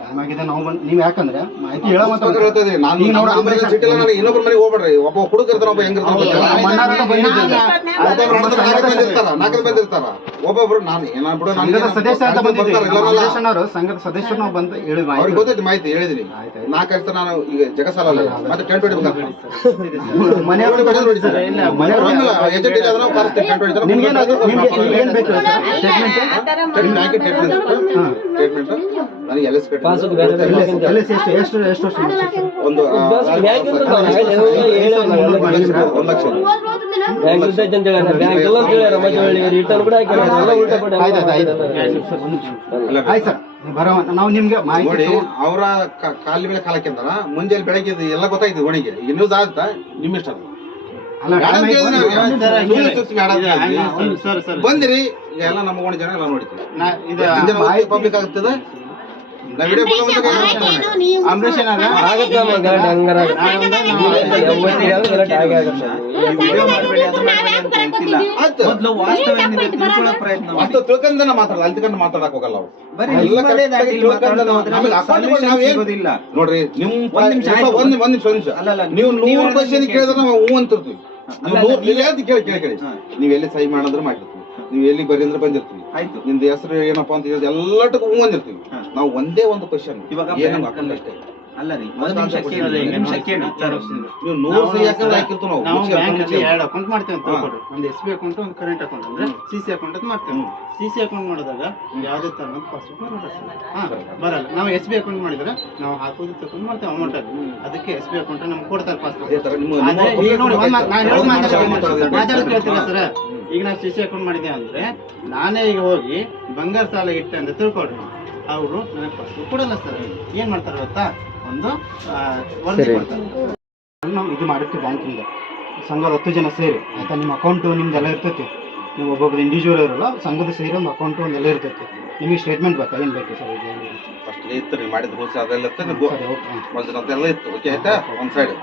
Time ಆಗಿದೆ ನಾವು ಬಂದ್ ನೀವ್ ಯಾಕಂದ್ರೆ ಮಾಹಿತಿ ಹೇಳೋ ಇದೀನಿ. ನಾನು ಈಗ ನೋಡು, ನಮ್ಮ ಮನೆಗೆ ಸಿಟ್ಟಿಲ್ಲ ನನಗೆ ಇನ್ನೊಬ್ಬರ ಮನೆಗೆ ಹೋಗ್ಬೇಡ್ರಿ ಒಬ್ಬ ಹುಡುಗ ಇರ್ತಾನ ಒಬ್ಬ ಹೆಂಗಿರ್ತಾನ. ಒಬ್ಬೊಬ್ರು ನಡೆದ್ರೆ ನಾಲ್ಕು ಮಂದಿ ಇರ್ತಾರ ನಾಲ್ಕು ಮಂದಿ ಇರ್ತಾರ ಒಬ್ಬೊಬ್ರು ನಾನು ಏನ ಬಿಡೋ ನನಗೆ ಸಂಘದ ಸದಸ್ಯ ಅಂತ ಬಂದಿದ್ದೀವಿ. ಅಧ್ಯಕ್ಷನವರು ಸಂಘದ ಸದಸ್ಯರು ನಾವು ಬಂದು ಹೇಳಿ ಅವ್ರಿಗೆ ಮಾಹಿತಿ ಗೊತ್ತೈತಿ ಮಾಹಿತಿ ಹೇಳಿದೀನಿ ಆಯ್ತು, ನಾಲ್ಕು ಐದು ನಾನು ಈಗ ಜಗಸಾಲ ಅಲ್ಲ ಮತ್ತೆ ಟೆಂಟ್ ಹೊಡಿಬೇಕು ಮನೆಯವರು ಹೊಡಿತಾರೆ. ಇಲ್ಲ ಮನೆಯವರು ಆಮೇಲೆ ಎಜೆಂಟ್ ಇಲ್ಲ ಅಂದ್ರೆ ಕರೆಸ್ತೀನಿ, ಟೆಂಟ್ ಹೊಡಿತಾರೆ. ನಿಮ್ಗೆ ನಿಮ್ಗೆ ಏನ್ ಬೇಕು ಸ್ಟೇಟ್ಮೆಂಟ್ ಸ್ಟೇಟ್ಮೆಂಟ್ ಸ್ಟೇಟ್ಮೆಂಟ್ ಸ್ಟೇಟ್ಮೆಂಟ್ ನನಗೆ ಎಲ್ ಎಸ್ ಬೇರೆ ಬೇರೆ ಎಲ್ಲಿ ಎಷ್ಟು ಎಷ್ಟು ಎಷ್ಟು ಒಂದು ಆ, ಬ್ಯಾಂಕ್ ಹೇಳಿ- ಹೇಳಿ ಹೇಳಿ ಒಂದು ಲಕ್ಷ ಬ್ಯಾಂಕ್ ಇರ್ತೈತೆ ಅಂತ ಹೇಳ್ಯಾರ ಬ್ಯಾಂಕ್ ಇಲ್ಲ ಅಂತ ಹೇಳ್ಯಾರ ಮತ್ತೆ ರಿಟರ್ನ್ ಕೂಡ ಹಾಕ್ಯಾರ ಎಲ್ಲ ಉಲ್ಟಾ ಪಲ್ಟಾ ಆಯ್ತು. ಆಯ್ತು ಆಯ್ತು ಆಯ್ತು. ಸರ್. ನಾವು ನಿಮ್ಗೆ ನೋಡಿ ಅವರ ಕಾಲಿ ಮೇಲೆ ಕಾಲ ಹಾಕಿದಾರ ಮುಂಜಾನೆ ಬೆಳಗ್ಗೆ ಇದು ಎಲ್ಲ ಗೊತ್ತಾಯ್ತು ಒಣಗಿ ಈಗ ನ್ಯೂಸ್ ಆಗುತ್ತಾ? ನಿಮ್ಮ ಇಷ್ಟ ಬಂದಿರಿ. ಈಗ ಎಲ್ಲ ನಮ್ಮ ಓಣಿ ಜನ ಎಲ್ಲ ನೋಡಿದ್ವಿ ಪಬ್ಲಿಕ್ ಆಗ್ತದೆ. ಅಂಬರೀಷ್ ಏನಾರ ಆಗತ್ತ ಮಗ ಹಂಗಾರ ಗಲಾಟೆ ಆಗೇ ಆಗತ್ತೆ. ಮೊದಲು ಅಷ್ಟು ತಿಳ್ಕೊಂಡ ಮಾತಾಡಲ್ಲ ಅಲ್ಲಿ ತಗೊಂಡು ಮಾತಾಡಕ್ ಹೋಗಲ್ಲ ಅವ್ರು. ಎಲ್ಲ correct ಆಗಿ ತಿಳ್ಕೊಂಡ ನಾವು- ಏನ್- ನೋಡ್ರಿ ನಿಮ್ ಒಂದ್ ನಿಮಿಷ ಒಂದ್ ಒಂದ್ ನಿಮಿಷ ಒಂದ್ ನಿಮಿಷ. ನೀವು ನೂರು ಕ್ವಶನ್ ಕೇಳಿದ್ರೆ ನಾವು ಹೂ ಅಂತಿರ್ತೀವಿ. ನೀವು ನೂರ್ ಕೇಳಿ ಕೇಳಿ ಕೇಳಿ ನೀವು ಎಲ್ಲಿ ಸಹಿ ಮಾಡಿದ್ರೆ ಮಾಡಿರ್ತೀವಿ. ನೀವು ಎಲ್ಲಿ ಬರೀ ಅಂದ್ರೆ ಬಂದಿರ್ತೀವಿ. ಆಯ್ತು. ನಿಮ್ದು ಹೆಸರು ಏನಪ್ಪಾ ಅಂತ ಹೇಳಿದ್ರೆ ಎಲ್ಲಟಕ್ಕೂ ಹೂ ಬಂದಿರ್ತೀವಿ ಹಾ. ನಾವು ಒಂದೇ ಒಂದು ಕ್ವಶನ್ ಇವಾಗ ಏನಂಗ ಅಷ್ಟೇ ಅಲ್ಲ ರೀ ಒಂದು ನೀವು ನೂರು ಸಹಿ ಹಾಕಿದ್ರೆ ಹಾಕಿರ್ತೀವಿ ನಾವು. ನಾವು ಬ್ಯಾಂಕ್ ಅಲ್ಲಿ ಎರಡು ಅಕೌಂಟ್ ಮಾಡ್ತೇವೆ ಅಂತ. ಒಂದು ಎಸ್ ಬಿ ಅಕೌಂಟ್ ಒಂದು ಕರೆಂಟ್ ಅಕೌಂಟ್ ಅಂದ್ರೆ ಸಿ ಸಿ ಅಕೌಂಟ್ ಅಂತ ಮಾಡ್ತೇವೆ. ಸಿ ಸಿ ಅಕೌಂಟ್ ಮಾಡಿದಾಗ ಯಾವುದೇ ತರ ಪಾಸ್ಬುಕ್ ಬರೋಲ್ಲ ಬರಲ್ಲ. ನಾವು ಎಸ್ ಬಿ ಅಕೌಂಟ್ ಮಾಡಿದ್ರೆ ನಾವು ಹಾಕೋದು ತಗೊಂಡು ಮಾಡ್ತೇವೆ ಅಮೌಂಟ್ ಅಲ್ಲಿ. ಅದಕ್ಕೆ ಎಸ್ ಬಿ ಅಕೌಂಟ್ ನಮ್ಗೆ ಕೊಡ್ತಾರೆ ಪಾಸ್ಬುಕ್ ಅದೇ ತರ ನಿಮ್ಮ- ಆದ್ರೆ ಈಗ ನೋಡಿ ಒಂದ್ ಮಾತ್- ನಾನ್ ಹೇಳೋದ್ ಮಾತಾಡ್ತೀನಿ. ಮಾತಾಡೋದು ಮಾತಾಡೋದ್ ಸರ್. ಹ್ಮ್. ಈಗ ನಾನು ಸಿ ಸಿ ಅಕೌಂಟ್ ಮಾಡಿದ್ದೆ ಅಂದ್ರೆ ನಾನೇ ಈಗ ಹೋಗಿ ಬಂಗಾರ ಸಾಲ ಇಟ್ಟೆ ಅಂತ ತಿಳ್ಕೊಳ್ರಿ. ಅವರು ನನಗೆ ಫಸ್ಟ್ ಕೊಡಲ್ಲ ಸರ್ ಏನ್ ಮಾಡ್ತಾರೆ ಗೊತ್ತಾ? ಒಂದು ವರದಿ ನಾವು ಇದು ಮಾಡಿರ್ತೀವಿ ಬ್ಯಾಂಕಿಂದ. ಸಂಘದ ಹತ್ತು ಜನ ಸೇರಿ ಆಯ್ತಾ? ನಿಮ್ಮ ಅಕೌಂಟು ನಿಮ್ದೆಲ್ಲ ಇರ್ತೈತಿ. ನೀವು ಒಬ್ಬೊಬ್ರು ಇಂಡಿವಿಜುವಲ್ ಇರಲ್ಲ ಸಂಘದ ಸೇರಿ ಒಂದು ಅಕೌಂಟು ಒಂದೆಲ್ಲ ಇರ್ತೈತಿ. ನಿಮಗೆ ಸ್ಟೇಟ್ಮೆಂಟ್ ಬೇಕಾ? ಏನು ಬೇಕು ಸರ್? ಇದು ಫಸ್ಟ್ ಇತ್ತು ನೀವು ಮಾಡಿದ ಅದೆಲ್ಲ ಇತ್ತು ಅದೆಲ್ಲ ಇತ್ತು ಓಕೆ ಆಯ್ತಾ? ಒಂದು ಸೈಡ್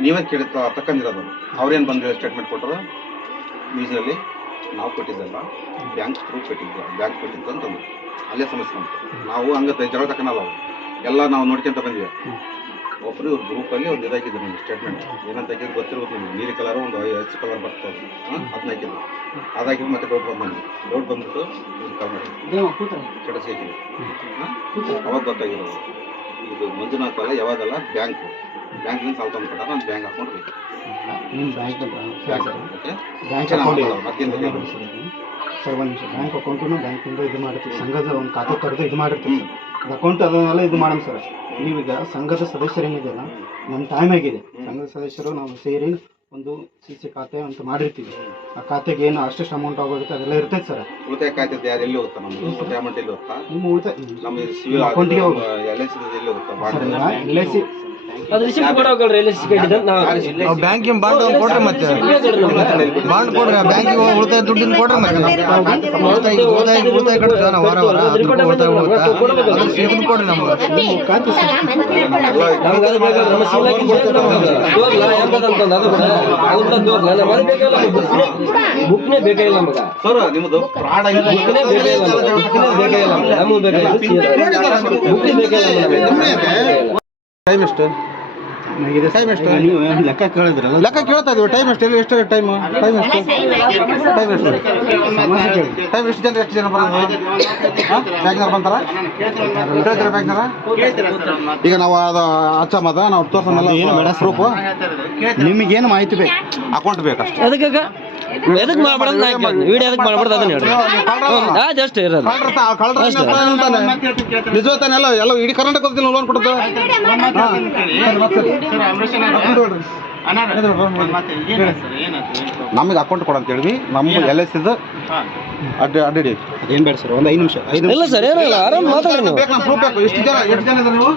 ನೀವೇ ಕೇಳಿ ತ- ತಕ್ಕಂದಿರೋದು. ಅವ್ರೇನು ಬಂದು ಸ್ಟೇಟ್ಮೆಂಟ್ ಕೊಟ್ಟರು? ನ್ಯೂಸಲ್ಲಿ ನಾವು ಕೊಟ್ಟಿದ್ದಲ್ಲ ಬ್ಯಾಂಕ್ ಪ್ರೂಫ್ ಕೊಟ್ಟಿದ್ದು ಬ್ಯಾಂಕ್ ಕೊಟ್ಟಿದ್ದು ಅಂತಂದು ಅಲ್ಲೇ ಸಮಸ್ಯೆ ಬಂತು. ನಾವು ಹಂಗ ಜಗಳ ತಕ್ಕನಲ್ಲ ಅವು ಎಲ್ಲ ನಾವು ನೋಡ್ಕೊಂತ ಬಂದ್ವಿ ಒಬ್ಬರು ಇವ್ರ ಗ್ರೂಪಲ್ಲಿ ಒಂದು ಇದಾಕಿದ್ರು ನಿಮ್ಗೆ ಸ್ಟೇಟ್ಮೆಂಟ್ ಏನಂತ ಹಾಕಿದ್ರು ಗೊತ್ತಿರೋದು ನಿಮ್ಗೆ. ನೀಲಿ ಕಲರ್ ಒಂದು ಹಚ್ಚು ಕಲರ್ ಬರ್ತದೆ. ಅದನ್ನ ಹಾಕಿದ್ರು. ಅದಾಗಿದ್ರು ಮತ್ತೆ ಡೌಟ್ ಬಂದು ಡೌಟ್ ಬಂದ್ಬಿಟ್ಟು ಕಾಲ್ ಮಾಡಿ ಸ್ಟೇಟಸ್ ಹಾಕಿದ್ರು. ಹಾಂ? ಅವಾಗ ಗೊತ್ತಾಗಿರೋದು. ಇದು ಮಂಜುನಾಥ ಅಲ್ಲ ಯಾವಾಗಲ್ಲ ಬ್ಯಾಂಕು. ಬ್ಯಾಂಕಿಂದ ಸಾಲ ತಂದ್ಕೊಟ್ಟ ನಾನು ಬ್ಯಾಂಕ್ ಅಕೌಂಟ್ ಬೇಕು ನಿಮ್ಮ ಬ್ಯಾಂಕ್ ಬ್ಯಾಂಕ್ ಅಕೌಂಟ್ ಸರ್ ಒಂದು ನಿಮಿಷ. ಬ್ಯಾಂಕ್ ಅಕೌಂಟನ್ನು ಬ್ಯಾಂಕಿಂದ ಇದು ಮಾಡಿರ್ತೀವಿ ಸಂಘದ ಒಂದು ಖಾತೆ ತೆರೆದು ಇದು ಮಾಡಿರ್ತೀವಿ ಅದು ಅಕೌಂಟ್ ಅದನ್ನೆಲ್ಲ ಇದು ಮಾಡೋಣ ಸರ್. ನೀವೀಗ ಸಂಘದ ಸದಸ್ಯರು ಏನಿದೆಯಲ್ಲ ನಮ್ಮ ಟೈಮ್ ಆಗಿದೆ. ಸಂಘದ ಸದಸ್ಯರು ನಾವು ಸೇರಿ ಒಂದು ಸಿ ಸಿ ಖಾತೆ ಅಂತ ಮಾಡಿರ್ತೀವಿ. ಆ ಖಾತೆಗೆ ಏನು ಅಷ್ಟೆಷ್ಟು ಅಮೌಂಟ್ ಆಗೋಗುತ್ತೆ ಅದೆಲ್ಲ ಇರ್ತೈತೆ ಸರ್. ಉಳಿತಾಯ ಖಾತೆ ಯಾರು ಎಲ್ಲಿ ಹೋಗ್ತಾ ನಮ್ಮ ಉಳಿತಾಯ ಅಮೌಂಟ್ ಎಲ್ಲಿ ಹೋಗ್ತಾ ನಿಮ್ಮ ಉಳಿತಾಯ ನಮ್ಮ ಅಕೌಂಟಿಗೆ ಹೋಗಿ ಎಲ್ ಐ ಸಿ ಎಲ್ಲಿ ಹೋಗ್ತಾ ಎಲ್ ಐ ಸಿ ಅದು ರಿಸಿಪ್ಟ್ ಕೊಡೋಕಲ್ರಿ ಎಲ್ಲಿ ಸಿಕ್ಕಿದೆ ನಾವು ಬ್ಯಾಂಕಿನ ಬಾಂಡ್ ಒಂದು ಕೊಡ್ರಿ ಮತ್ತೆ. ಬಾಂಡ್ ಕೊಡ್ರಿ ಬ್ಯಾಂಕಿಗೆ ಉಳಿತಾಯ ದುಡ್ಡಿನ ಕೊಡ್ರಿ ಮತ್ತೆ ಉಳಿತಾಯ ಉಳಿತಾಯ ಉಳಿತಾಯ ಕಟ್ತೀವಿ ನಾವು ವಾರ ವಾರ ಉಳಿತಾಯ ಕೊಡ್ರಿ ನಮ್ಗೆ ನಮ್ಗೆ ಅದು ಬೇಕಾದ್ರೆ ನಮ್ಮ ಅದು. ತೋರ್ಲ ಎಂಬತ್ತಂತಂದು ಅದು ಕೂಡ ಅವ್ರ್ನ ತೋರ್ಲ ನಮಗೆ ಬೇಕಾಗಿಲ್ಲ ಬುಕ್ನೇ ಬೇಕಾಗಿಲ್ಲ ನಮಗೆ. ಸರ್ ನಿಮ್ಮದು ಫ್ರಾಡ್ ಆಗಿ ಬುಕ್ನೇ ಬೇಕಾಗಿಲ್ಲ ಬುಕ್ನೇ ಬೇಕಾಗಿಲ್ಲ ನಮಗೆ. ಬೇಕಾಗಿಲ್ಲ ಬುಕ್ನೇ ಬೇಕಾಗಿಲ್ಲ ನಮಗೆ. ಟೈಮ್ ಎಷ್ಟು? Time ಎಷ್ಟು? ನೀವು ಲೆಕ್ಕ ಕೇಳಿದ್ರಲ್ಲ ಲೆಕ್ಕ ಕೇಳ್ತಾ ಇದೀವಿ ಟೈಮ್ ಎಷ್ಟು? ಎಷ್ಟು ಟೈಮ್ ಟೈಮ್ ಎಷ್ಟು? ಟೈಮ್ ಎಷ್ಟು? ಟೈಮ್ ಎಷ್ಟು ಜನ ಎಷ್ಟು ಜನ ಬರೋದು? ಬ್ಯಾಂಕ್ನಾರ ಬಂತಾರ? ಕೇಳ್ತೀರಾ ಬ್ಯಾಂಕ್ನಾರ ಈಗ ನಾವು ಅದು ಅಚ್ಚ ಮದ ನಾವು ತೋರ್ಸೋಣ ಏನು ಬೇಡ ಸ್ವರೂಪ ನಿಮಗೇನು ಮಾಹಿತಿ ಬೇಕು? ಅಕೌಂಟ್ ಬೇಕಷ್ಟು. ಅದಕ್ಕೆ ಎದಕ್ ಮಾಡ್ಬಾರ್ದು ವಿಡಿಯೋ ಎದಕ್ಕೆ ಮಾಡ್ಬಾರ್ದು ಅದನ್ನ ಹೇಳ್ರಿ ಅದು ಅಷ್ಟೇ ಇರೋದು. ನಿಜ ತಾನೆಲ್ಲ ಎಲ್ಲ ಇಡೀ ಕರ್ನಾಟಕ ಲೋನ್ ಕೊಡುತ್ತೆ ನಮಗೆ ಅಕೌಂಟ್ ಕೊಡ ಅಂತ ಹೇಳಿ ನಮ್ಮ ಎಲ್ ಎಸ್ ಇದು ಅಡ್ಡಿ ಅಡ್ಡಿ ಏನ್ ಬೇಡ ಸರ್ ಒಂದು ಐದು ನಿಮಿಷ ಐದು ಇಲ್ಲ ಸರ್ ಏನಿಲ್ಲ ಆರಾಮ್ ಮಾತಾಡಿ ನೀವು. ಬೇಕು ನಮ್ಮ ಪ್ರೂಫ್ ಬೇಕು. ಎಷ್ಟು ಜನ ಎಷ್ಟು ಜನ ಇದ್ದಾರೆ ನೀವು?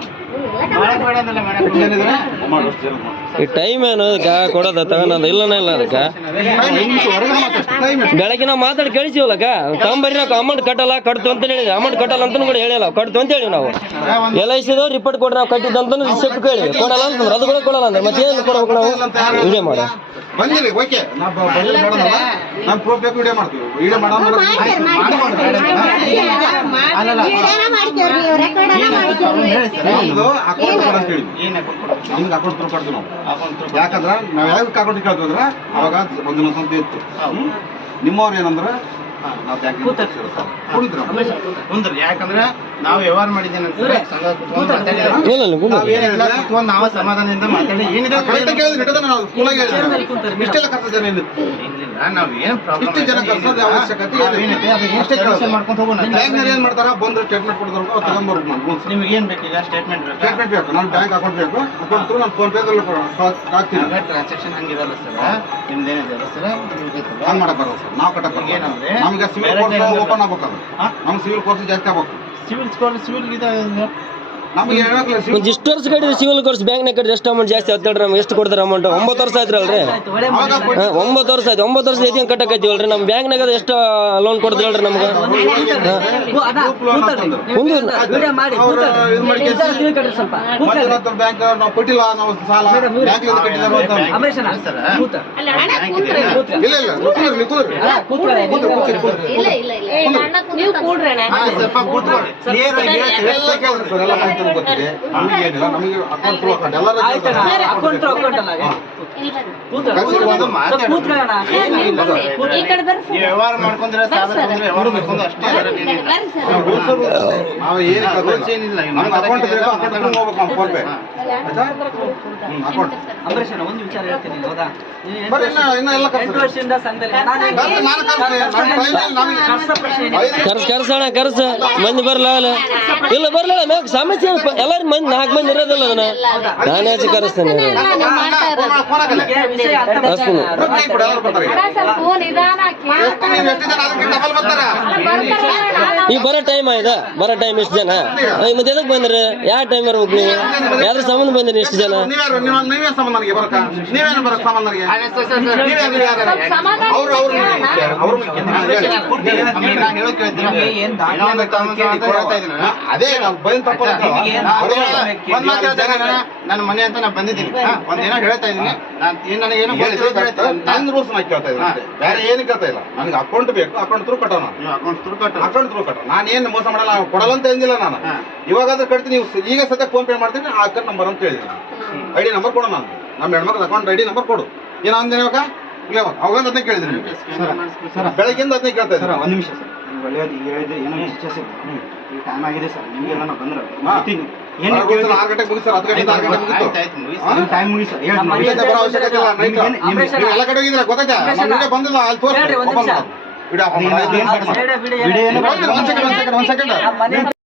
ಎಷ್ಟು ಜನ ಇದ್ದಾರೆ? ಮಾಡಿ, ಎಷ್ಟು ಜನ ಈ ಟೈಮ್ ಏನು ಅದಕ್ಕೆ ಕೊಡೋದ ತಗೊಳೋದು ಇಲ್ಲನ ಇಲ್ಲ ಅದಕ್ಕೆ ಬೆಳಗ್ಗೆ ನಾವು ಮಾತಾಡಿ ಕೇಳಿಸಿವಲ್ಲಕ್ಕ ತಗೊಂಬರಿ ನಾವು ಅಮೌಂಟ್ ಕಟ್ಟಲ್ಲ ಕಟ್ತು ಅಂತ ಹೇಳಿದ್ವಿ ಅಮೌಂಟ್ ಕಟ್ಟಲ್ಲ ಅಂತ ಕೂಡ ಹೇಳಿಲ್ಲ ಕಟ್ತು ಅಂತ ಹೇಳಿ ನಾವು ಎಲ್ ಐ ಸಿದವ್ರು ರಿಪೋರ್ಟ್ ಕೊಡ್ರಿ ನಾವು ಕಟ್ಟಿದ್ದಂತ ರಿಸಿಪ್ಟ್ ಕೇಳಿ ಕೊಡಲ್ಲ ಅಂತಂದ್ರೆ ಅದು ಕೂಡ ಕೊಡಲ್ಲ ಅಂದ್ರೆ ಮತ್ತೆ ಏನು ಕೊಡ್ಬೇಕು ನಾವು ವಿಡಿಯೋ ಮಾಡಿ ಬಂದಿರಿ ಓಕೆ ನಾವು ಪ್ರೂಫ್ ಬೇಕು ವಿಡಿಯೋ ಮಾಡ್ತೀವಿ ವಿಡಿಯೋ ಮಾಡೋಣ ನಮ್ದು ಅಕೌಂಟ್ ಕೊಡ ಅಂತ ಹೇಳಿದ್ವಿ ಏನ್ ಹಾಕೊಂಡು ನಿಮ್ಗೆ ಅಕೌಂಟ್ ತ್ರೂ ಕೊಡ್ತೀವಿ ನಾವು ಅಕೌಂಟ್ ಯಾಕಂದ್ರೆ ನಾವು ಯಾವ್ದಕ್ಕೆ ಅಕೌಂಟ್ ಕೇಳ್ತೀವಿ ಅಂದ್ರೆ ಅವಾಗ ಒಂದಿನ ಸಂತೆ ಇತ್ತು. ನಿಮ್ಮವ್ರು ಏನಂದ್ರೆ ನಾವು ಬ್ಯಾಂಕ್ ಕುಡಿದ್ರು ಕುಂದ್ರಿ ಯಾಕಂದ್ರೆ ನಾವು ವ್ಯವಹಾರ ಮಾಡಿದ್ದೇನೆ ಸಂಘ ಕುತ್ಕೊಂಡು ಮಾತಾಡಿದ್ರೆ. ಇಲ್ಲ ಇಲ್ಲ ಕುಂದ್ರು. ಕುತ್ಕೊಂಡು ನಾವು ಸಮಾಧಾನದಿಂದ ಮಾತಾಡಿ. ಏನಿದೆ ಇಷ್ಟೆಲ್ಲ ಏನ್ ಮಾಡ್ತಾರ ಬಂದ್ರೆ ಸ್ಟೇಟ್ಮೆಂಟ್ ಕೊಡ್ತಾರ. ಅವ್ರು ತಗೊಂಡ್ಬರ್ಬೇಕು ನಾವು ನಿಮ್ಗೆ. ಏನ್ ಬೇಕೀಗ ಸ್ಟೇಟ್ಮೆಂಟ್ ಬೇಕಾ? ಸ್ಟೇಟ್ಮೆಂಟ್ ಬೇಕು. ನಾನು ಬ್ಯಾಂಕ್ ಅಕೌಂಟ್ ಬೇಕು. ಅಕೌಂಟ್ ಥ್ರೂ ನಾನು ಫೋನ್ ಪೇದಲ್ಲಿ ಹಾಕ್ತೀನಿ. ಟ್ರಾನ್ಸಾಕ್ಷನ್ ಹಂಗಿರಲ್ಲ ಸರ್. ನಿಮ್ದೇನಿದೆ ಸರ್? ಹಂಗ್ ಮಾಡಕ್ ಬರಲ್ಲ ಸರ್. ನಾವು ಕಟ್ಟಕ್. ಏನಂದ್ರೆ? ನಮ್ಗೆ ಸಿವಿಲ್ ಕೋರ್ಸ್ ಓಪನ್ ಆಗ್ಬೇಕು ಅದು. ನಮ್ಗೆ ಸಿವಿಲ್ ಕೋರ್ಸ್ ಜಾಸ್ತಿ ಆಗ್ಬೇಕು. ಸಿವಿಲ್ ಸ್ಕೋರ್ ಸಿವಿಲ್ ಇದೆ ಇಷ್ಟು ವರ್ಷ ಕಟ್ಟಿದ್ರೆ ಸಿವಿಲ್ ಕೋರ್ಸ್ ಬ್ಯಾಂಕ್ನಾಗ ಕಟ್ಟಿದ್ರೆ ಎಷ್ಟು ಅಮೌಂಟ್ ಜಾಸ್ತಿ ಆಯ್ತು ಹೇಳ್ರಿ ನಮ್ಗೆ ಎಷ್ಟು ಕೊಡ್ತಾರೆ ಅಮೌಂಟ್ ಒಂಬತ್ತು ವರ್ಷ ಆಯ್ತು ಅಲ್ರಿ ಒಂಬತ್ತು ವರ್ಷ ಆಯ್ತು ಒಂಬತ್ತು ವರ್ಷ ಐತಿ ಕಟ್ಟಕೈತಿವಲ್ರಿ ನಮ್ಮ ಬ್ಯಾಂಕ್ನಾಗ ಎಷ್ಟು ಲೋನ್ ಕೊಡ್ತೀವಿ ಹೇಳ್ರಿ ನಮ್ಗೆ ಇಲ್ಲ ನೀವು. ನಮ್ಗೆ ಗೊತ್ತಿದೆ. ನಮಗೆ ಏನಿಲ್ಲ? ನಮಗೆ ಅಕೌಂಟ್ ಥ್ರೂ ಅಕೌಂಟ್ ಎಲ್ಲರ ವ್ಯವಹಾರ ಮಾಡ್ಕೊಂಡ್ರೆ ಏನಿಲ್ಲ. ಅಕೌಂಟ್ ಬೇಕು ಅಕೌಂಟ್ ಮಾತಾಡಕ್ಕೆ ಥ್ರೂ ಹೋಗ್ಬೇಕು ನಾವು ಫೋನ್ ಪೇ. ಅಕೌಂಟ್. ಅಂಬರೀಷ್ ಒಂದು ವಿಚಾರ ಹೇಳ್ತೀನಿ ಹೌದಾ? ನೀನು ಎಂಟು ಇನ್ನ ಇನ್ನ ಎಲ್ಲ ಎಂಟು ವರ್ಷದಿಂದ ಸಂಘದಲ್ಲಿ ನಾನು ಕರ್ಸಿ, ನಾನು ಕರ್ಸಿ. ಕರ್ಸಣ ಮಂದಿ ಬರ್ಲ ಅಲ್ಲ ಇಲ್ಲ ಬರ್ಲ ಸಮಸ್ಯೆ ಏನಪ್ಪ? ಎಲ್ಲಾರು ಮಂದಿ ನಾಲ್ಕು ಮಂದಿ ಇರೋದಿಲ್ಲ ಅದನ್ನ? ನಾನೇ. ಹಚ್ಚಿ ಕರೆಸ್ತೇನೆ. ಕರ್ಸ್ತೀನಿ. ಈಗ. ಬರೋ ಟೈಮ್ ಆಯ್ತಾ? ಬರೋ ಟೈಮ್ ಎಷ್ಟು ಜನ? ಮತ್ತೆ ಎದಕ್ ಬಂದ್ರಿ? ಯಾವ ಟೈಮ್ ಬರ್ಬೇಕು ನೀವು? ಯಾವ್ದ್ರ ಸಂಬಂಧ ಬಂದ್ರಿ ಎಷ್ಟು ಜನ. ಅದೇ ನಾವು ಬಂದ್ ತಪ್ಪ ನನ್ನ ಮನೆ ಅಂತ ನಾನು ಬಂದಿದ್ದೀನಿ. ಒಂದ್ ಒಂದೇನೋ ಹೇಳ್ತಾ ಇದ್ದೀನಿ. ನಾನು ನನಗೇನೋ ನನ್ನ ರೂಲ್ಸ್ ನಾ ಕೇಳ್ತಾ ಇದ್ದೀನಿ. ಬೇರೆ ಏನು ಕೇಳ್ತಾ ಇಲ್ಲ. ನನಗೆ ಅಕೌಂಟ್ ಬೇಕು ಅಕೌಂಟ್ ತ್ರೂ ಕಟ್ಟೋಣ. ಅಕೌಂಟ್ ತ್ರೂ ಕಟ್ಟ ಅಕೌಂಟ್ ತ್ರೂ ಕಟ್ಟೋ ನಾನು ಏನು ಮೋಸ ಮಾಡಲ್ಲ ಕೊಡಲ್ಲ ಅಂತ ಹೇಳಿಲ್ಲ ನಾನು. ಇವಾಗಾದ್ರೂ ಕಟ್ತೀನಿ ನೀವು ಈಗ ಸದ್ಯ ಫೋನ್ ಪೇ ಮಾಡ್ತೀನಿ ಆ ಅಕೌಂಟ್ ನಂಬರ್ ಅಂತ ಹೇಳಿದ್ದೀನಿ ಐಡಿ ಡಿ ನಂಬರ್ ಕೊಡೋ ನಾನು. ನಮ್ಮ ಹೆಣ್ಮಕ್ಳ ಅಕೌಂಟ್ ಐಡಿ ಡಿ ನಂಬರ್ ಕೊಡು. ಏನೋ ಅಂದೇನೆ ಇವಾಗ? ಇಲ್ಲ ಅವಾಗ ಅದನ್ನೇ ಕೇಳಿದ್ರಿ ಬೆಳಗ್ಗೆ ಅದನ್ನೇ ಕೇಳ್ತಾ ಸರ್ ಇದ್ದೀನಿ ಒಂದ್ ನಿಮಿಷ ಸರ್. ನೀವು ಒಳ್ಳೆಯದು ಈಗ ಹೇಳಿದ್ರೆ ಏನೋ. ಈಗ ಟೈಮ್ ಆಗಿದೆ ಸರ್ ನಿಮಗೆಲ್ಲ ನಾವು ಬಂದ್ರೆ ಟೈಮ್ ಮುಗಿಸ ಹೇಳಿ